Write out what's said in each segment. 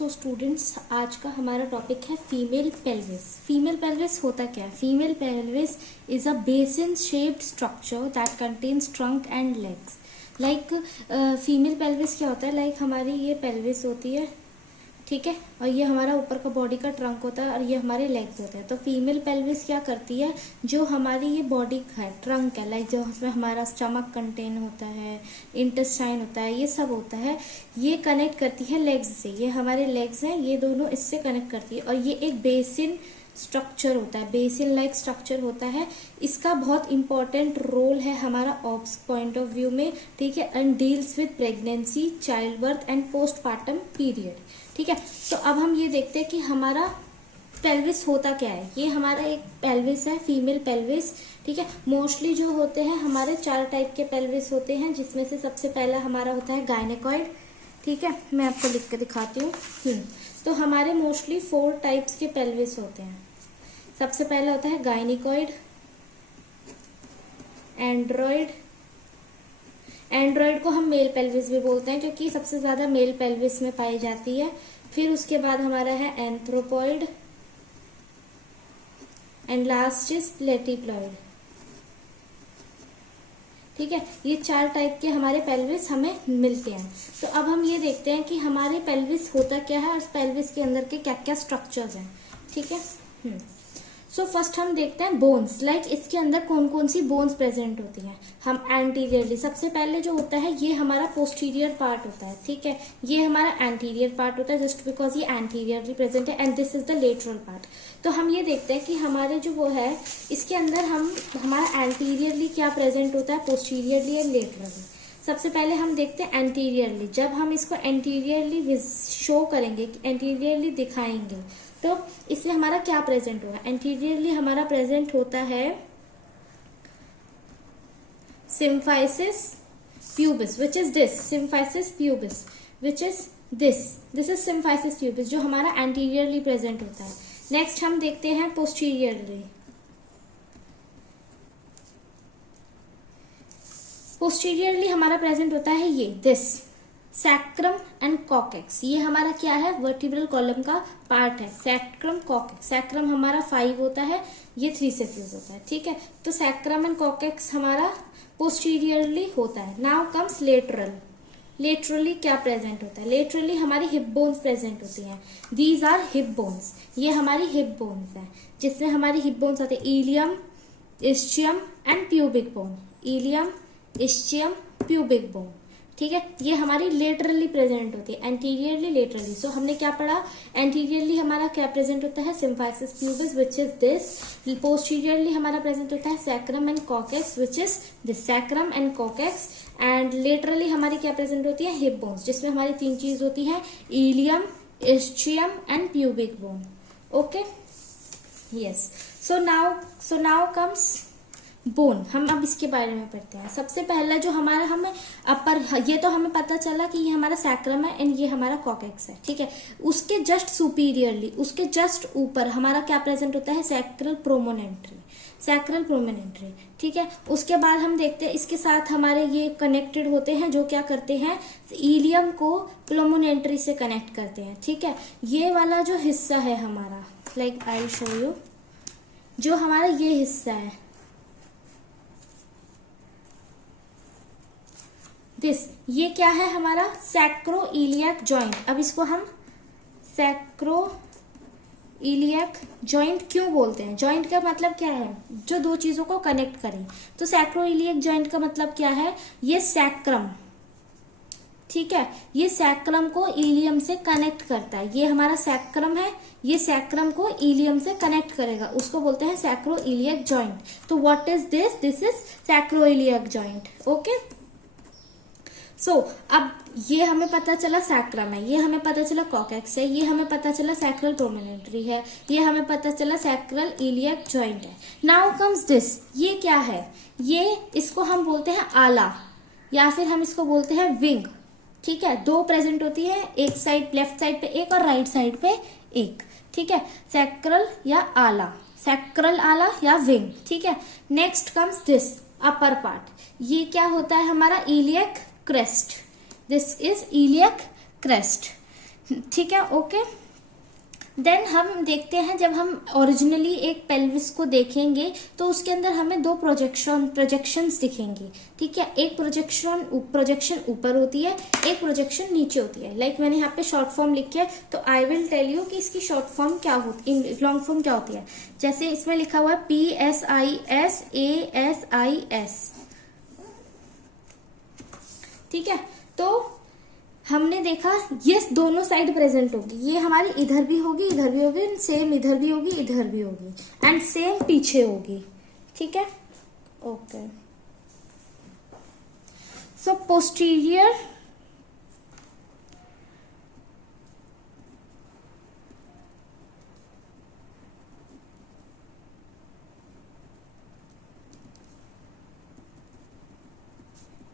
So students, आज का हमारा टॉपिक है फीमेल पेल्विस। फीमेल पेल्विस होता क्या है? Female pelvis is a basin shaped structure that contains trunk and legs. Like female pelvis क्या होता है? लाइक हमारी ये पेल्विस होती है, ठीक है, और ये हमारा ऊपर का बॉडी का ट्रंक होता है और ये हमारे लेग्स होते हैं। तो फीमेल पेल्विस क्या करती है? जो हमारी ये बॉडी है, ट्रंक है, लाइक जो उसमें हमारा स्टमक कंटेन होता है, इंटेस्टाइन होता है, ये सब होता है, ये कनेक्ट करती है लेग्स से। ये हमारे लेग्स हैं, ये दोनों इससे कनेक्ट करती है और ये एक बेसिन स्ट्रक्चर होता है, बेसिन लाइक स्ट्रक्चर होता है। इसका बहुत इंपॉर्टेंट रोल है हमारा ऑब्स पॉइंट ऑफ व्यू में, ठीक है, and deals with pregnancy, child birth and postpartum period, ठीक है। तो अब हम ये देखते हैं कि हमारा पेल्विस होता क्या है। ये हमारा एक पेल्विस है, फीमेल पेल्विस, ठीक है। मोस्टली जो होते हैं हमारे 4 टाइप के पेल्विस होते हैं, जिसमें से सबसे पहला हमारा होता है गायनेकॉइड, ठीक है। मैं आपको लिख के दिखाती हूँ। तो हमारे मोस्टली 4 टाइप्स के पेल्विस होते हैं। सबसे पहला होता है गायनेकॉइड, एंड्रॉइड। एंड्रॉइड को हम मेल पेल्विस भी बोलते हैं क्योंकि सबसे ज्यादा मेल पेल्विस में पाई जाती है। फिर उसके बाद हमारा है एंथ्रोपॉइड एंड लास्ट इज प्लेटिप्लॉइड, ठीक है। ये 4 टाइप के हमारे पेल्विस हमें मिलते हैं। तो अब हम ये देखते हैं कि हमारे पेल्विस होता क्या है और पेल्विस के अंदर के क्या क्या स्ट्रक्चर्स हैं, ठीक है। सो फर्स्ट हम देखते हैं बोन्स। लाइक इसके अंदर कौन कौन सी बोन्स प्रेजेंट होती हैं। हम एंटीरियरली, सबसे पहले जो होता है ये हमारा पोस्टीरियर पार्ट होता है, ठीक है। ये हमारा एंटीरियर पार्ट होता है जस्ट बिकॉज ये एंटीरियरली प्रेजेंट है and this is the lateral part. तो हम ये देखते हैं कि हमारे जो वो है इसके अंदर हमारा एंटीरियरली क्या प्रेजेंट होता है, पोस्टीरियरली एंड लेटरली। सबसे पहले हम देखते हैं एंटीरियरली। जब हम इसको एंटीरियरली शो करेंगे, एंटीरियरली दिखाएंगे, तो इसमें हमारा क्या प्रेजेंट होगा। एंटीरियरली हमारा प्रेजेंट होता है symphysis pubis, which is this. Symphysis pubis which is this is symphysis pubis, जो हमारा एंटीरियरली प्रेजेंट होता है। नेक्स्ट हम देखते हैं पोस्टीरियरली। पोस्टीरियरली हमारा प्रेजेंट होता है ये दिस सैक्रम एंड कॉकेक्स। ये हमारा क्या है? वर्टिब्रल कॉलम का पार्ट है, सैक्रम कॉकेक्स। सैक्रम हमारा 5 होता है, ये 3 से फ्यूज होता है, ठीक है। तो सैक्रम एंड कॉकेक्स हमारा पोस्टीरियरली होता है। Now comes lateral. लेटरली क्या प्रेजेंट होता है? लेटरली हमारी हिप बोन्स प्रेजेंट होती हैं। These are hip bones. ये हमारी हिप बोन्स है, जिसमें हमारी हिप बोन्स आते हैं ilium, ischium and pubic bone. Ilium, ischium, pubic bone, ठीक है। ये हमारी लेटरली प्रेजेंट होती है, एंटीरियरली, लेटरली। सो हमने क्या पढ़ा? एंटीरियरली हमारा क्या प्रेजेंट होता है? Symphysis pubis which is this. Posteriorly हमारा प्रेजेंट होता है sacrum and coccyx which is this, sacrum and coccyx. And laterally हमारी क्या प्रेजेंट होती है? हिप बोन्स, जिसमें हमारी 3 चीज होती है, ilium, ischium and pubic bone, okay, yes. So now comes bone. हम अब इसके बारे में पढ़ते हैं। सबसे पहला जो हमारा हमें अपर, ये तो हमें पता चला कि ये हमारा सैक्रम है एंड ये हमारा कॉकेक्स है, ठीक है। उसके जस्ट सुपीरियरली, उसके जस्ट ऊपर हमारा क्या प्रेजेंट होता है? सैक्रल प्रोमोनेंट्री, सैक्रल प्रोमोनेंट्री, ठीक है। उसके बाद हम देखते हैं इसके साथ हमारे ये कनेक्टेड होते हैं, जो क्या करते हैं? इलियम को प्रोमोनेंट्री से कनेक्ट करते हैं, ठीक है। ये वाला जो हिस्सा है हमारा, लाइक आई शो यू, जो हमारा ये हिस्सा है दिस, ये क्या है हमारा? Sacro iliac joint. अब इसको हम सैक्रो इलियक जॉइंट क्यों बोलते हैं? जॉइंट का मतलब क्या है? जो 2 चीजों को कनेक्ट करें। तो सैक्रो इलियक जॉइंट का मतलब क्या है? ये सैक्रम, ठीक है, ये सैक्रम को इलियम से कनेक्ट करता है। ये हमारा सैक्रम है, ये सैक्रम को इलियम से कनेक्ट करेगा, उसको बोलते हैं सैक्रो इलियक जॉइंट। तो what is this? This is sacro iliac joint, okay. So अब ये हमें पता चला सैक्रम है, ये हमें पता चला कॉकेक्स है, ये हमें पता चला सैक्रल प्रोमिनेंटरी है, ये हमें पता चला सैक्रल इलियक जॉइंट है। Now comes this. ये क्या है? ये, इसको हम बोलते हैं आला, या फिर हम इसको बोलते हैं विंग, ठीक है। 2 प्रेजेंट होती है, एक साइड, लेफ्ट साइड पे एक और राइट साइड पे एक, ठीक है। सैक्रल या आला, सैक्रल आला या विंग, ठीक है। Next comes this upper part. ये क्या होता है? हमारा iliac crest. This is iliac crest, ठीक है, ओके। देन हम देखते हैं, जब हम ओरिजिनली एक पेल्विस को देखेंगे तो उसके अंदर हमें दो प्रोजेक्शंस दिखेंगी, ठीक है। एक प्रोजेक्शन ऊपर होती है, एक प्रोजेक्शन नीचे होती है। लाइक मैंने यहाँ पे शॉर्ट फॉर्म लिखी है, तो आई विल टेल यू कि इसकी शॉर्ट फॉर्म क्या होती है, लॉन्ग फॉर्म क्या होती है। जैसे इसमें लिखा हुआ है PSISASIS, ठीक है। तो हमने देखा ये दोनों साइड प्रेजेंट होगी, ये हमारी इधर भी होगी, इधर भी होगी, सेम इधर भी होगी, इधर भी होगी, एंड सेम पीछे होगी, ठीक है, ओके। सो पोस्टीरियर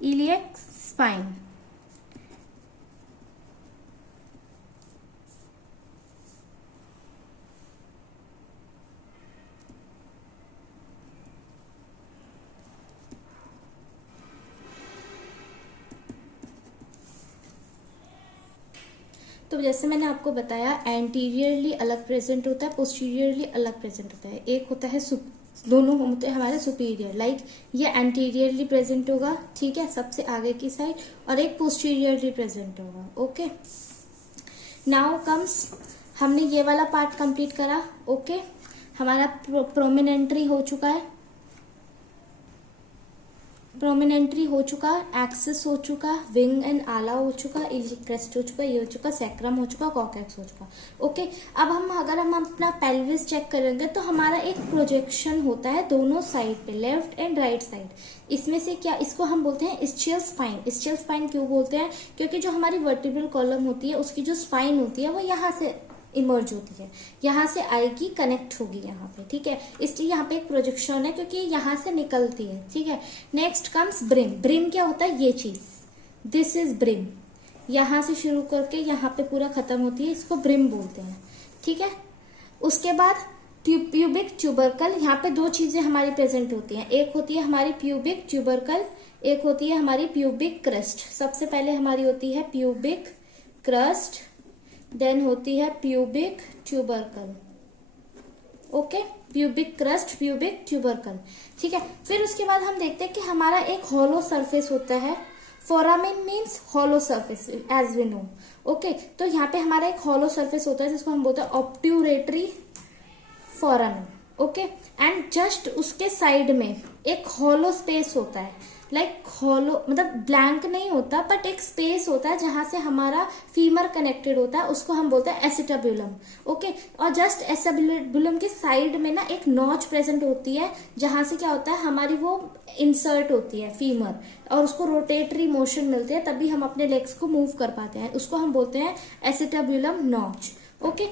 iliac spine, तो जैसे मैंने आपको बताया एंटीरियरली अलग प्रेजेंट होता है, पोस्टीरियरली अलग प्रेजेंट होता है। एक होता है दोनों होते हैं हमारे सुपीरियर, लाइक ये एंटीरियरली प्रेजेंट होगा, ठीक है, सबसे आगे की साइड, और एक पोस्टीरियरली प्रेजेंट होगा, ओके। नाउ कम्स, हमने ये वाला पार्ट कंप्लीट करा, ओके। हमारा प्रोमिनेंट्री हो चुका है, प्रोमिनेंट्री हो चुका, एक्सिस हो चुका, विंग एंड आला हो चुका, इलियक क्रेस्ट हो चुका, ये हो चुका, सैक्रम हो चुका, कॉकेक्स हो चुका, ओके। अब अगर हम अपना पेल्विस चेक करेंगे तो हमारा एक प्रोजेक्शन होता है दोनों साइड पे, लेफ्ट एंड राइट साइड। इसमें से क्या, इसको हम बोलते हैं इस्चियल स्पाइन। इस्चियल स्पाइन क्यों बोलते हैं, क्योंकि जो हमारी वर्टिब्रल कॉलम होती है उसकी जो स्पाइन होती है वो यहाँ से इमर्ज होती है, यहाँ से आएगी, कनेक्ट होगी यहाँ पे, ठीक है। इसलिए यहाँ पे एक प्रोजेक्शन है क्योंकि यहाँ से निकलती है, ठीक है। Next comes brim. ब्रिम क्या होता है, ये चीज, दिस इज ब्रिम, यहाँ से शुरू करके यहाँ पे पूरा खत्म होती है, इसको ब्रिम बोलते हैं, ठीक है। उसके बाद प्यूबिक ट्यूबरकल, यहाँ पे दो चीजें हमारी प्रेजेंट होती हैं, एक होती है हमारी प्यूबिक ट्यूबरकल, एक होती है हमारी प्यूबिक क्रस्ट। सबसे पहले हमारी होती है प्यूबिक क्रस्ट, देन होती है pubic tubercle, okay, pubic crust, pubic tubercle, ठीक है। फिर उसके बाद हम देखते हैं कि हमारा एक हॉलो सरफेस होता है, foramen means hollow surface as we know, okay. तो यहाँ पे हमारा एक हॉलो सरफेस होता है जिसको हम बोलते हैं ऑब्ट्यूरेटरी फोरामेन, ओके। एंड जस्ट उसके साइड में एक हॉलो स्पेस होता है, लाइक हॉलो मतलब ब्लैंक नहीं होता, बट एक स्पेस होता है जहां से हमारा फीमर कनेक्टेड होता है, उसको हम बोलते हैं एसिटाब्यूलम, ओके। और जस्ट एसिटाब्यूलम के साइड में ना एक नॉच प्रेजेंट होती है जहां से क्या होता है, हमारी वो इंसर्ट होती है फीमर, और उसको रोटेटरी मोशन मिलते हैं, तभी हम अपने लेग्स को मूव कर पाते हैं, उसको हम बोलते हैं एसिटाब्यूलम नॉच, ओके।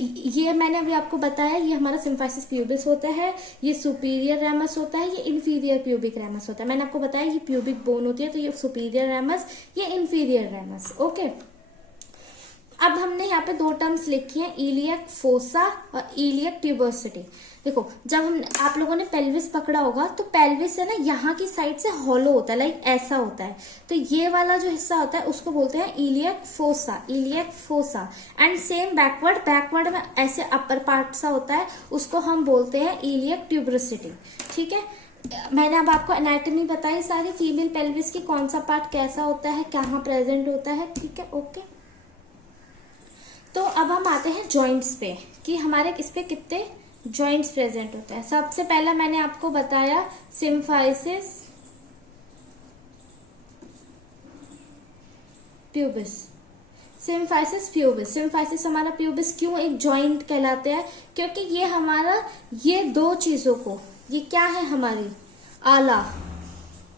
ये मैंने अभी आपको बताया, ये हमारा सिम्फाइसिस प्यूबिस होता है, ये सुपीरियर रैमस होता है, ये इंफीरियर प्यूबिक रैमस होता है। मैंने आपको बताया ये प्यूबिक बोन होती है, तो ये सुपीरियर रैमस, ये इंफीरियर रैमस, ओके। अब हमने यहाँ पे दो टर्म्स लिखी हैं, इलियक फोसा और इलियक ट्यूबोसिटी। देखो, जब हम आप लोगों ने पेल्विस पकड़ा होगा तो पेल्विस है ना यहाँ की साइड से हॉलो होता है, लाइक ऐसा होता है, तो ये वाला जो हिस्सा होता है उसको बोलते हैं iliac fossa, iliac fossa. And same backward में ऐसे अपर पार्ट सा होता है, उसको हम बोलते हैं इलियक ट्यूबोसिटी, ठीक है। मैंने अब आपको एनाटॉमी बताई सारी, फीमेल पेल्विस की कौन सा पार्ट कैसा होता है, कहाँ प्रेजेंट होता है, ठीक है, ओके। तो अब हम आते हैं जॉइंट्स पे कि हमारे इस पे कितने जॉइंट्स प्रेजेंट होते हैं। सबसे पहला मैंने आपको बताया symphysis pubis, symphysis pubis. Symphysis हमारा प्यूबिस क्यों एक जॉइंट कहलाते हैं, क्योंकि ये हमारा ये दो चीजों को, ये क्या है हमारी आला,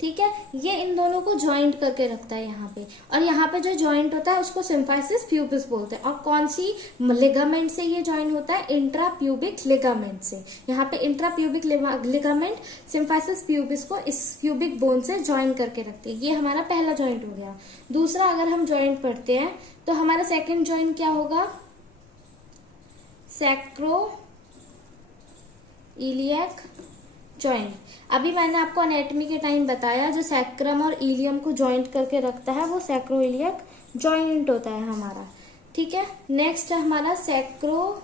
ठीक है, ये इन दोनों को ज्वाइंट करके रखता है यहाँ पे, और यहाँ पे जो ज्वाइंट होता है उसको सिम्फाइसिस प्यूबिस बोलते हैं। और कौन सी लिगामेंट से ये ज्वाइन होता है, इंट्रा प्यूबिक लिगामेंट से। यहाँ पे intra pubic ligament symphysis pubis को इस प्यूबिक बोन से ज्वाइन करके रखते हैं। ये हमारा पहला ज्वाइंट हो गया। दूसरा अगर हम ज्वाइंट पढ़ते हैं तो हमारा सेकेंड ज्वाइंट क्या होगा, सैक्रो इलियक जॉइंट। अभी मैंने आपको एनाटॉमी के टाइम बताया, जो सैक्रम और इलियम को जॉइंट करके रखता है वो सैक्रोइलियक जॉइंट होता है हमारा, ठीक है। नेक्स्ट है हमारा सैक्रो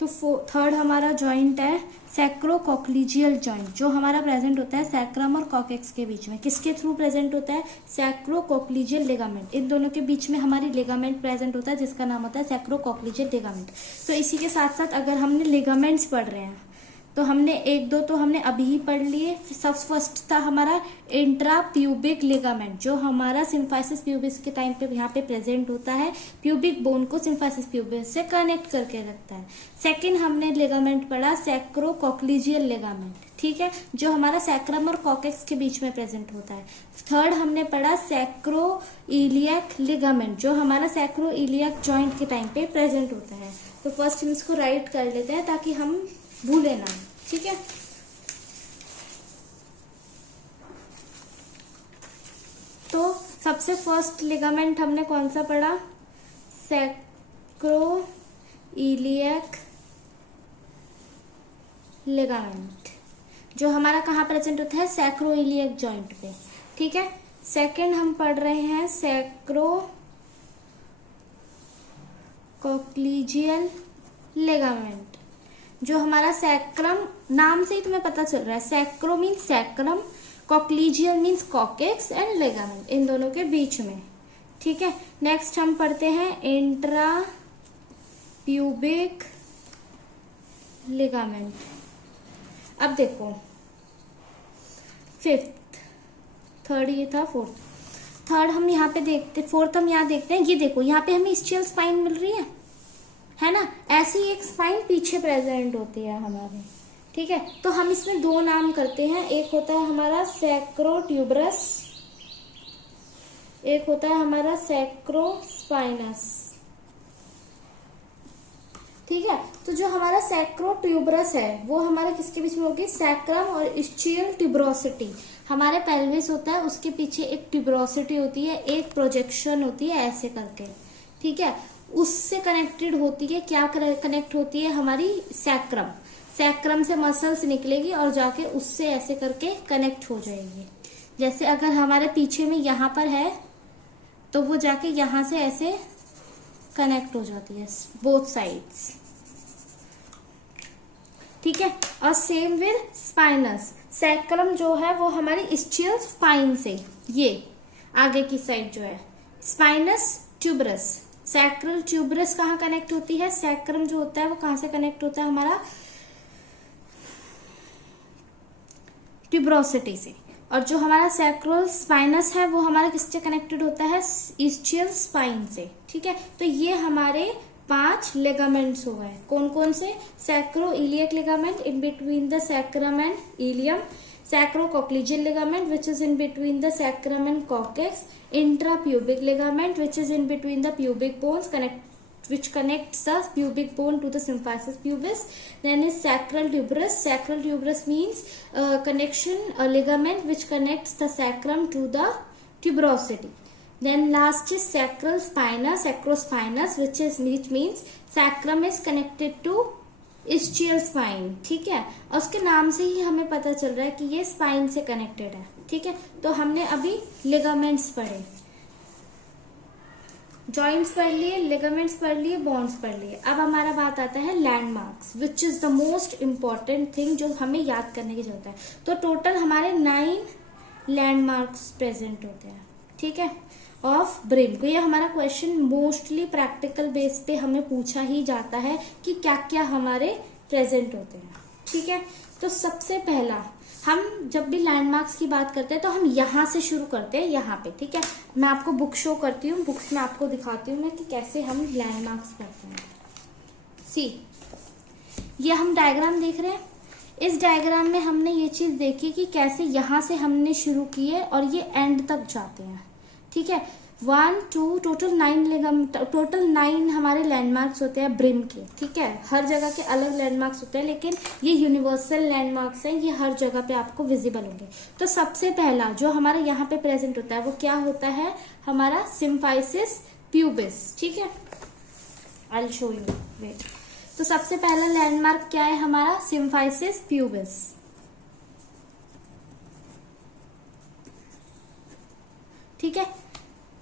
तो थर्ड हमारा जॉइंट है सैक्रोकोक्लिजियल जॉइंट, जो हमारा प्रेजेंट होता है सैक्रम और कॉकेक्स के बीच में। किसके थ्रू प्रेजेंट होता है? सैक्रोकोक्लिजियल लिगामेंट। इन दोनों के बीच में हमारी लिगामेंट प्रेजेंट होता है जिसका नाम होता है सैक्रोकोक्लिजियल लिगामेंट। तो इसी के साथ साथ अगर हमने लिगामेंट्स पढ़ रहे हैं तो हमने एक दो तो हमने अभी ही पढ़ लिए। सब फर्स्ट था हमारा इंट्रा प्यूबिक लिगामेंट, जो हमारा सिम्फाइसिस प्यूबिस के टाइम पे यहाँ पे प्रेजेंट होता है, प्यूबिक बोन को सिम्फाइसिस प्यूबिस से कनेक्ट करके रखता है। सेकंड हमने लिगामेंट पढ़ा सैक्रोकोक्लिजियल लिगामेंट, ठीक है, जो हमारा सैक्रम और कॉकेक्स के बीच में प्रेजेंट होता है। थर्ड हमने पढ़ा सैक्रोइलियक लिगामेंट, जो हमारा सैक्रोइलियक जॉइंट के टाइम पे प्रेजेंट होता है। तो फर्स्ट हम इसको राइट कर लेते हैं ताकि हम भूले ना, ठीक है। तो सबसे फर्स्ट लिगामेंट हमने कौन सा पढ़ा? सैक्रोइलियक लिगामेंट, जो हमारा कहाँ प्रेजेंट होता है? सैक्रोइलियक जॉइंट पे, ठीक है। सेकंड हम पढ़ रहे हैं सैक्रोकोक्लिजियल लिगामेंट, जो हमारा सैक्रम, नाम से ही तुम्हें पता चल रहा है, sacro means sacrum, coccygeal means coccyx and ligament, इन दोनों के बीच में, ठीक है। नेक्स्ट हम पढ़ते हैं इंट्रा प्यूबिक लिगामेंट। अब देखो फिफ्थ, थर्ड ये था, थर्ड हम यहाँ पे देखते, फोर्थ हम यहाँ देखते हैं। ये देखो यहाँ पे हमें इस्चियल स्पाइन मिल रही है ना, ऐसी एक स्पाइन पीछे प्रेजेंट होती है हमारे, ठीक है। तो हम इसमें दो नाम करते हैं, एक होता है हमारा सैक्रोट्यूबरस, एक होता है हमारा सैक्रोस्पाइनस, ठीक है। तो जो हमारा सैक्रोट्यूबरस है वो हमारा किसके बीच में होगी? सैक्रम और इस्चियल ट्यूबरोसिटी। हमारे पेल्विस होता है, उसके पीछे एक ट्यूबरोसिटी होती है, एक प्रोजेक्शन होती है ऐसे करके, ठीक है। उससे कनेक्टेड होती है, क्या कनेक्ट होती है? हमारी सैक्रम। सैक्रम से मसल्स निकलेगी और जाके उससे ऐसे करके कनेक्ट हो जाएगी। जैसे अगर हमारे पीछे में यहाँ पर है तो वो जाके यहाँ से ऐसे कनेक्ट हो जाती है बोथ साइड्स, ठीक है। और सेम विद स्पाइनस, सैक्रम जो है वो हमारी इस्चियल स्पाइन से, ये आगे की साइड जो है, स्पाइनस ट्यूबरस, सैक्रल ट्यूबरस कहाँ कनेक्ट होती है? सैक्रम जो होता है वो कहाँ से कनेक्ट होता है? हमारा ट्यूबरोसिटी से। और जो हमारा सैक्रल स्पाइनस है वो हमारा किससे कनेक्टेड होता है? इस्चियल स्पाइन से, ठीक है। तो ये हमारे 5 लिगामेंट्स हो गए। कौन कौन से? Sacroiliac ligament in between the sacrum and ileum, sacrocochlear ligament which is in between the sacrum and coccyx, intrapubic ligament which is in between the pubic bones which connects the pubic bone to the symphysis pubis. Then is sacral tuberous. Sacral tuberous means connection, a ligament which connects the sacrum to the tuberosity. Then last is sacral spinous, sacrospinous, which means sacrum is connected to ischial spine, ठीक है। और उसके नाम से ही हमें पता चल रहा है कि ये स्पाइन से कनेक्टेड है, ठीक है। तो हमने अभी लिगामेंट्स पढ़े, जॉइंट्स पढ़ लिए, लिगामेंट्स पढ़ लिए, बॉन्ड्स पढ़ लिए। अब हमारा बात आता है landmarks, which is the most important thing जो हमें याद करने की जरूरत है। तो टोटल हमारे 9 लैंडमार्क्स प्रेजेंट होते हैं, ठीक है, ऑफ ब्रेन को। ये हमारा क्वेश्चन मोस्टली प्रैक्टिकल बेस पे हमें पूछा ही जाता है कि क्या क्या हमारे प्रेजेंट होते हैं, ठीक है। तो सबसे पहला हम जब भी लैंडमार्क्स की बात करते हैं तो हम यहाँ से शुरू करते हैं, यहाँ पे, ठीक है। मैं आपको बुक शो करती हूँ, बुक्स में आपको दिखाती हूँ मैं कि कैसे हम लैंडमार्क्स करते हैं। सी, ये हम डायग्राम देख रहे हैं। इस डायग्राम में हमने ये चीज देखी कि कैसे यहाँ से हमने शुरू किए और ये एंड तक जाते हैं, ठीक है। 1 2 टोटल 9 हमारे लैंडमार्क्स होते हैं ब्रिम के, ठीक है। हर जगह के अलग लैंडमार्क्स होते हैं लेकिन ये यूनिवर्सल लैंडमार्क्स हैं, ये हर जगह पे आपको विजिबल होंगे। तो सबसे पहला जो हमारे यहाँ पे प्रेजेंट होता है वो क्या होता है? हमारा सिम्फाइसिस प्यूबिस, ठीक है। I will show you, wait. तो सबसे पहला लैंडमार्क क्या है हमारा? Symphysis pubis. ठीक है।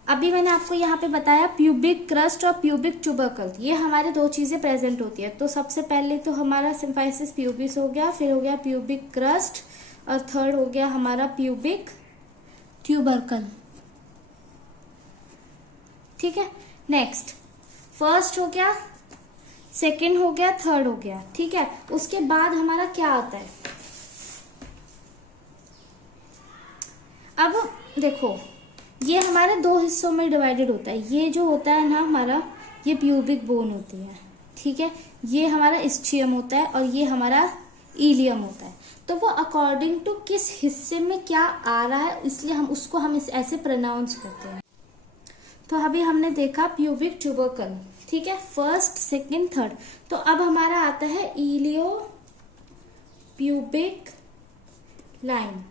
अभी मैंने आपको यहाँ पे बताया प्यूबिक क्रस्ट और प्यूबिक ट्यूबरकल, ये हमारे दो चीजें प्रेजेंट होती है। तो सबसे पहले तो हमारा सिम्फाइसिस प्यूबिस हो गया, फिर हो गया प्यूबिक क्रस्ट, और थर्ड हो गया हमारा प्यूबिक ट्यूबरकल। ठीक है, नेक्स्ट फर्स्ट हो गया, सेकंड हो गया, थर्ड हो गया। ठीक है, उसके बाद हमारा क्या आता है, अब देखो ये हमारे दो हिस्सों में डिवाइडेड होता है। ये जो होता है ना हमारा, ये प्यूबिक बोन होती है। ठीक है, ये हमारा इस्चियम होता है और ये हमारा इलियम होता है। तो वो अकॉर्डिंग टू किस हिस्से में क्या आ रहा है, इसलिए हम उसको ऐसे प्रोनाउंस करते हैं। तो अभी हमने देखा प्यूबिक ट्यूबरकल, ठीक है, फर्स्ट सेकंड थर्ड। तो अब हमारा आता है इलियो प्यूबिक लाइन।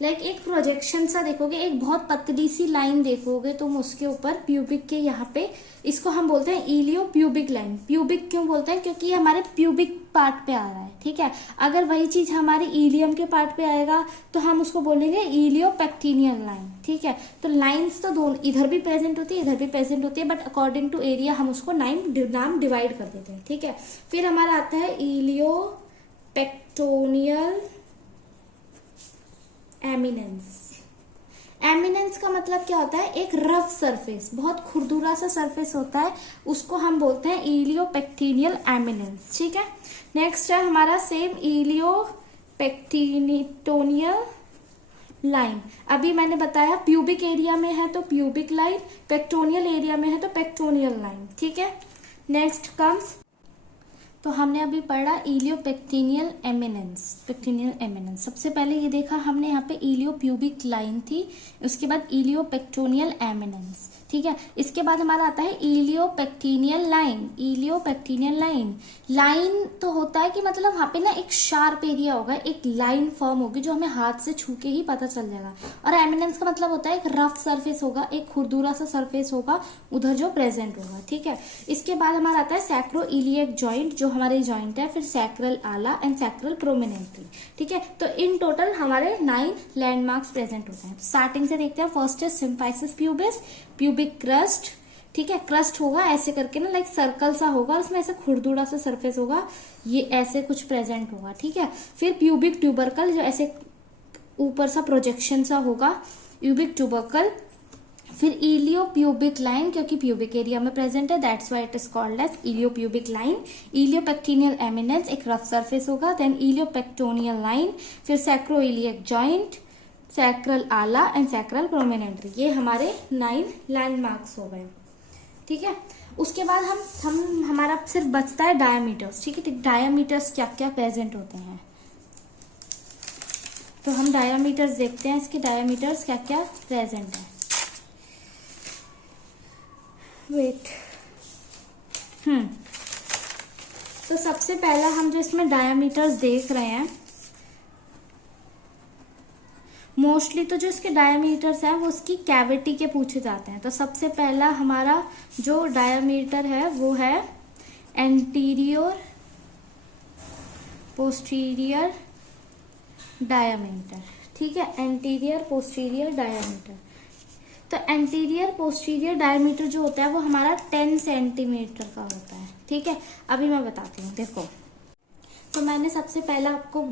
लाइक एक प्रोजेक्शन सा देखोगे, एक बहुत पतली सी लाइन देखोगे तुम उसके ऊपर प्यूबिक के यहाँ पे, इसको हम बोलते हैं इलियो प्यूबिक लाइन। प्यूबिक क्यों बोलते हैं, क्योंकि ये हमारे प्यूबिक पार्ट पे आ रहा है। ठीक है, अगर वही चीज हमारे इलियम के पार्ट पे आएगा तो हम उसको बोलेंगे इलियो पेक्टिनियल लाइन। ठीक है, तो लाइंस तो दोनों इधर भी प्रेजेंट होती है, इधर भी प्रेजेंट होती है, बट अकॉर्डिंग टू एरिया हम उसको नाम डिवाइड कर देते हैं। ठीक है, फिर हमारा आता है इलियो पेक्टोनियल एमिनेंस। एमिनेंस का मतलब क्या होता है, एक रफ सरफेस, बहुत खुरदुरा सा सरफेस होता है, उसको हम बोलते हैं इलियोपेक्टिनियल एमिनेंस। ठीक है, नेक्स्ट है हमारा सेम इलियोपेक्टिनिटोनियल लाइन। अभी मैंने बताया प्यूबिक एरिया में है तो प्यूबिक लाइन, पेक्टोनियल एरिया में है तो पेक्टोनियल लाइन। ठीक है, नेक्स्ट कम्स, तो हमने अभी पढ़ा इलियोपेक्टिनियल एमिनेंस। पेक्टिनियल एमिनेंस सबसे पहले ये देखा हमने, यहाँ पे इलियो प्यूबिक लाइन थी, उसके बाद इलियोपेक्टोनियल एमिनेंस। ठीक है, इसके बाद हमारा आता है इलियोपेक्टिनियल लाइन। इलियोपेक्टिनियल लाइन, लाइन तो होता है कि मतलब वहां पे ना एक शार्प एरिया होगा, एक लाइन फॉर्म होगी जो हमें हाथ से छू के ही पता चल जाएगा। और एमिनेंस का मतलब होता है एक रफ सरफेस होगा, एक खुरदुरा सा सरफेस होगा उधर जो प्रेजेंट होगा। ठीक है, इसके बाद हमारा आता है सैक्रो इलियक जॉइंट, जो हमारे जॉइंट है, फिर सैक्रल आला एंड सैक्रल प्रोमिनेंटरी। ठीक है, तो इन टोटल हमारे 9 लैंडमार्क्स प्रेजेंट होते हैं। स्टार्टिंग से देखते हैं, फर्स्ट है सिम्फाइसिस प्यूबिस, प्यूबिक क्रस्ट। ठीक है, क्रस्ट होगा ऐसे करके ना, लाइक सर्कल सा होगा, उसमें ऐसे खुरदुरा सा सरफेस होगा, ये ऐसे कुछ प्रेजेंट होगा। ठीक है, फिर प्यूबिक ट्यूबरकल, जो ऐसे ऊपर सा प्रोजेक्शन सा होगा, प्यूबिक ट्यूबरकल। फिर इलियो प्यूबिक लाइन, क्योंकि प्यूबिक एरिया में प्रेजेंट है, that's why it is called as ilio pubic line. Iliopectineal eminence, एक रफ सरफेस होगा, देन इलियोपेक्टोनियल लाइन, फिर sacro iliac joint, sacral ala and sacral promontory. ये हमारे 9 landmarks हो गए। ठीक है, उसके बाद हम हमारा सिर्फ बचता है डायामीटर्स। ठीक है, डायामीटर्स क्या क्या प्रेजेंट होते हैं, तो हम डायामीटर्स देखते हैं, इसके डायामीटर्स क्या क्या प्रेजेंट है। वेट, तो सबसे पहला हम जो इसमें डायामीटर्स देख रहे हैं, मोस्टली तो जो इसके डायामीटर्स हैं वो उसकी कैविटी के पूछे जाते हैं। तो सबसे पहला हमारा जो डायामीटर है वो है एंटीरियर पोस्टीरियर डायामीटर। ठीक है, एंटीरियर पोस्टीरियर डायामीटर। तो एंटीरियर पोस्टीरियर डायमीटर जो होता है वो हमारा 10 सेंटीमीटर का होता है। ठीक है, अभी मैं बताती हूँ, देखो, तो मैंने सबसे पहला आपको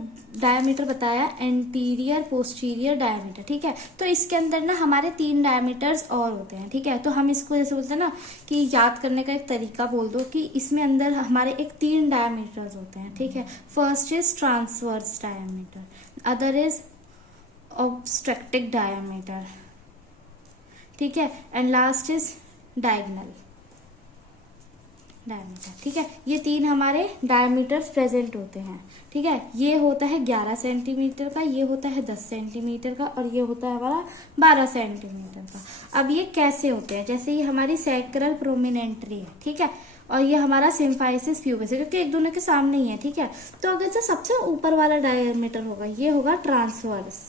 डायमीटर बताया एंटीरियर पोस्टीरियर डायमीटर। ठीक है, तो इसके अंदर ना हमारे 3 डायमीटर्स और होते हैं। ठीक है, तो हम इसको जैसे बोलते हैं ना कि याद करने का एक तरीका बोल दो कि इसमें अंदर हमारे एक 3 डायमीटर्स होते हैं। ठीक है, first is transverse diameter, other is obstructive diameter. ठीक है, and last is diagonal diameter. ठीक है, ये 3 हमारे डायमीटर्स प्रेजेंट होते हैं। ठीक है, ये होता है 11 सेंटीमीटर का, ये होता है 10 सेंटीमीटर का, और ये होता है हमारा 12 सेंटीमीटर का। अब ये कैसे होते हैं, जैसे ये हमारी सैक्रल प्रोमिनेंटरी है। ठीक है, और ये हमारा सिम्फाइसिस प्यूबिस है, क्योंकि एक दोनों के सामने ही है। ठीक है, तो अगर से सबसे ऊपर वाला डायमीटर होगा, ये होगा ट्रांसवर्स।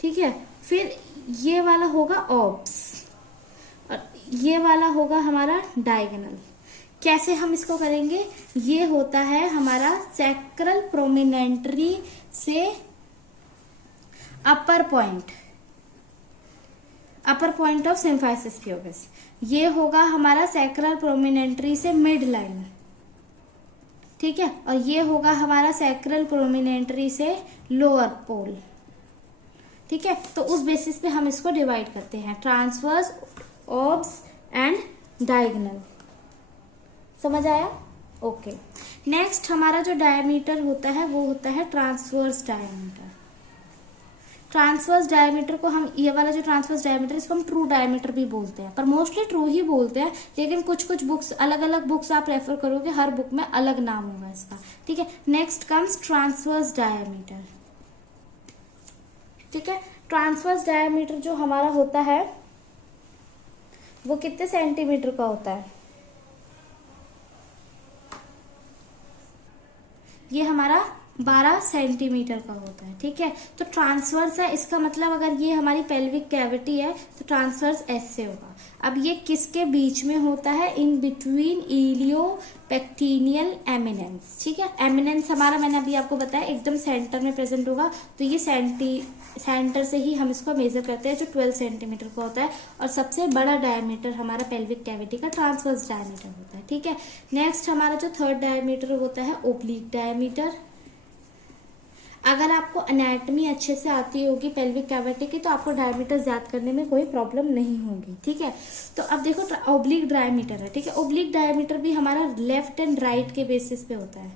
ठीक है, फिर ये वाला होगा ऑब्स, और ये वाला होगा हमारा डायगोनल। कैसे हम इसको करेंगे, ये होता है हमारा सैक्रल प्रोमिनेंटरी से upper point, upper point of symphysis pubis. ये होगा हमारा सैक्रल प्रोमिनेंटरी से मिड लाइन, ठीक है, और ये होगा हमारा सैक्रल प्रोमिनेंटरी से लोअर पोल, ठीक है। तो उस बेसिस पे हम इसको डिवाइड करते हैं, ट्रांसवर्स, ऑब्स एंड डायगोनल। समझ आया? ओके। नेक्स्ट हमारा जो डायमीटर होता है वो होता है ट्रांसवर्स डायमीटर। ट्रांसवर्स डायमीटर को हम, ये वाला जो ट्रांसवर्स डायमीटर, इसको हम ट्रू डायमीटर भी बोलते हैं, पर मोस्टली ट्रू ही बोलते हैं, लेकिन कुछ कुछ बुक्स, अलग अलग बुक्स आप रेफर करोगे, हर बुक में अलग नाम होगा इसका, ठीक है। नेक्स्ट कम्स ट्रांसवर्स डायमीटर, ठीक है। ट्रांसवर्स डायमीटर जो हमारा होता है वो कितने सेंटीमीटर का होता है? ये हमारा 12 सेंटीमीटर का होता है, ठीक है। तो ट्रांसवर्स है, इसका मतलब अगर ये हमारी पेल्विक कैविटी है तो ट्रांसवर्स ऐसे होगा। अब ये किसके बीच में होता है? इन बिटवीन इलियोपेक्टिनियल एमिनेंस, ठीक है। एमिनेंस हमारा, मैंने अभी आपको बताया, एकदम सेंटर में प्रेजेंट होगा, तो ये सेंटर से ही हम इसको मेजर करते हैं, जो 12 सेंटीमीटर का होता है, और सबसे बड़ा डायमीटर हमारा पेल्विक कैविटी का ट्रांसवर्स डायमीटर होता है, ठीक है। नेक्स्ट हमारा जो थर्ड डायमीटर होता है ओब्लिक डायमीटर। अगर आपको एनाटॉमी अच्छे से आती होगी पेल्विक कैविटी की तो आपको डायमीटर याद करने में कोई प्रॉब्लम नहीं होगी, ठीक है। तो अब देखो ओब्लिक डायमीटर है, ठीक है। ओब्लिक डायमीटर भी हमारा लेफ्ट एंड राइट के बेसिस पे होता है।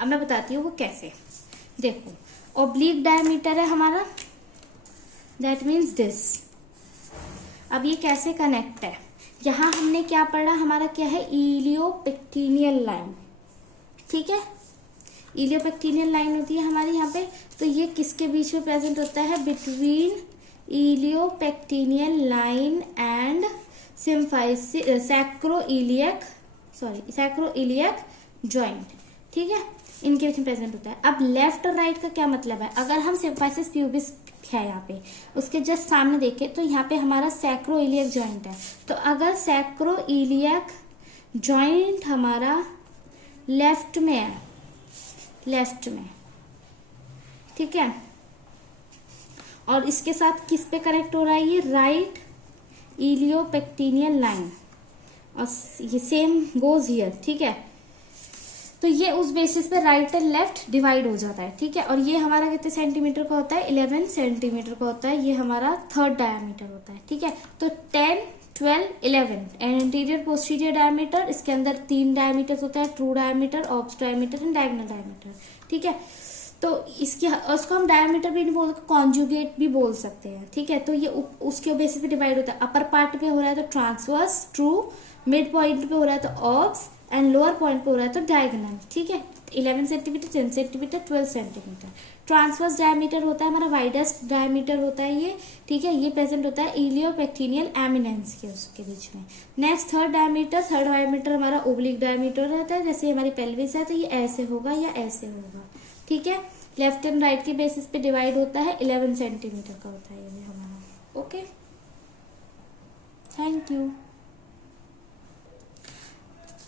अब मैं बताती हूँ वो कैसे। देखो ओब्लिक डायमीटर है हमारा, दैट मीन्स दिस। अब ये कैसे कनेक्ट है? यहां हमने क्या पढ़ा? हमारा क्या है? इलियोपेक्टिनियल लाइन, ठीक है। इलियोपेक्टिनियल लाइन होती है हमारी यहाँ पे, तो ये किसके बीच में प्रेजेंट होता है? Between iliopectineal line and sacroiliac joint, ठीक है, इनके बीच में प्रेजेंट होता है। अब लेफ्ट और राइट का क्या मतलब है? अगर हम सिम्फाइसिस प्यूबिस है यहाँ पे, उसके जस्ट सामने देखें तो यहाँ पे हमारा सैक्रोइलियक जॉइंट है। तो अगर सैक्रोइलियक जॉइंट हमारा लेफ्ट में है, ठीक है, और इसके साथ किस पे कनेक्ट हो रहा है? ये राइट इलियोपेक्टिनियल लाइन, और ये सेम गोज हियर, ठीक है। तो ये उस बेसिस पे राइट एंड लेफ्ट डिवाइड हो जाता है, ठीक है। और ये हमारा कितने सेंटीमीटर का होता है? 11 सेंटीमीटर का होता है। ये हमारा थर्ड डायमीटर होता है, ठीक है। तो 10, 12, 11 एंटीरियर पोस्टीरियर डायमीटर, इसके अंदर 3 डायमीटर्स होता है, ट्रू डायमीटर, ऑब्स डायमीटर एंड डायगोनल डायमीटर, ठीक है। तो उसको हम डायमीटर भी नहीं बोलते, कॉन्जुगेट भी बोल सकते हैं, ठीक है। तो ये उसके बेसिस पे डिवाइड होता है। अपर पार्ट पे हो रहा है तो ट्रांसवर्स ट्रू, मिड पॉइंट पे हो रहा है तो ऑब्स, एंड लोअर पॉइंट पे हो रहा है तो डायगोनल, ठीक है। 11 centimetre, 10 centimetre, 12 centimetre. Transverse diameter होता है हमारा वाइडेस्ट डायमीटर होता है ये, ठीक है। ये प्रेजेंट होता है इलियोपेक्टिनियल एमिनेंस के उसके बीच में। नेक्स्ट थर्ड डायमीटर हमारा ओब्लिक डायमीटर रहता है। जैसे हमारी पेल्विस है तो ये ऐसे होगा या ऐसे होगा, ठीक है। लेफ्ट एंड राइट के बेसिस पे डिवाइड होता है, 11 सेंटीमीटर का होता है ये हमारा, ओके। Thank you.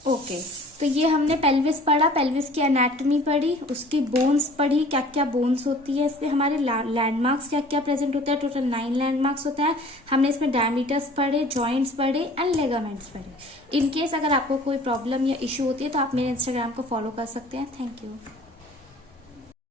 ओके, तो ये हमने पेल्विस पढ़ा, पेल्विस की एनाटॉमी पढ़ी, उसकी बोन्स पढ़ी, क्या क्या बोन्स होती है, इसमें हमारे लैंडमार्क्स क्या क्या प्रेजेंट होता है। टोटल 9 लैंडमार्क्स होता है। हमने इसमें डायमीटर्स पढ़े, जॉइंट्स पढ़े एंड लेगामेंट्स पढ़े। इन केस अगर आपको कोई प्रॉब्लम या इशू होती है तो आप मेरे इंस्टाग्राम को फॉलो कर सकते हैं। Thank you.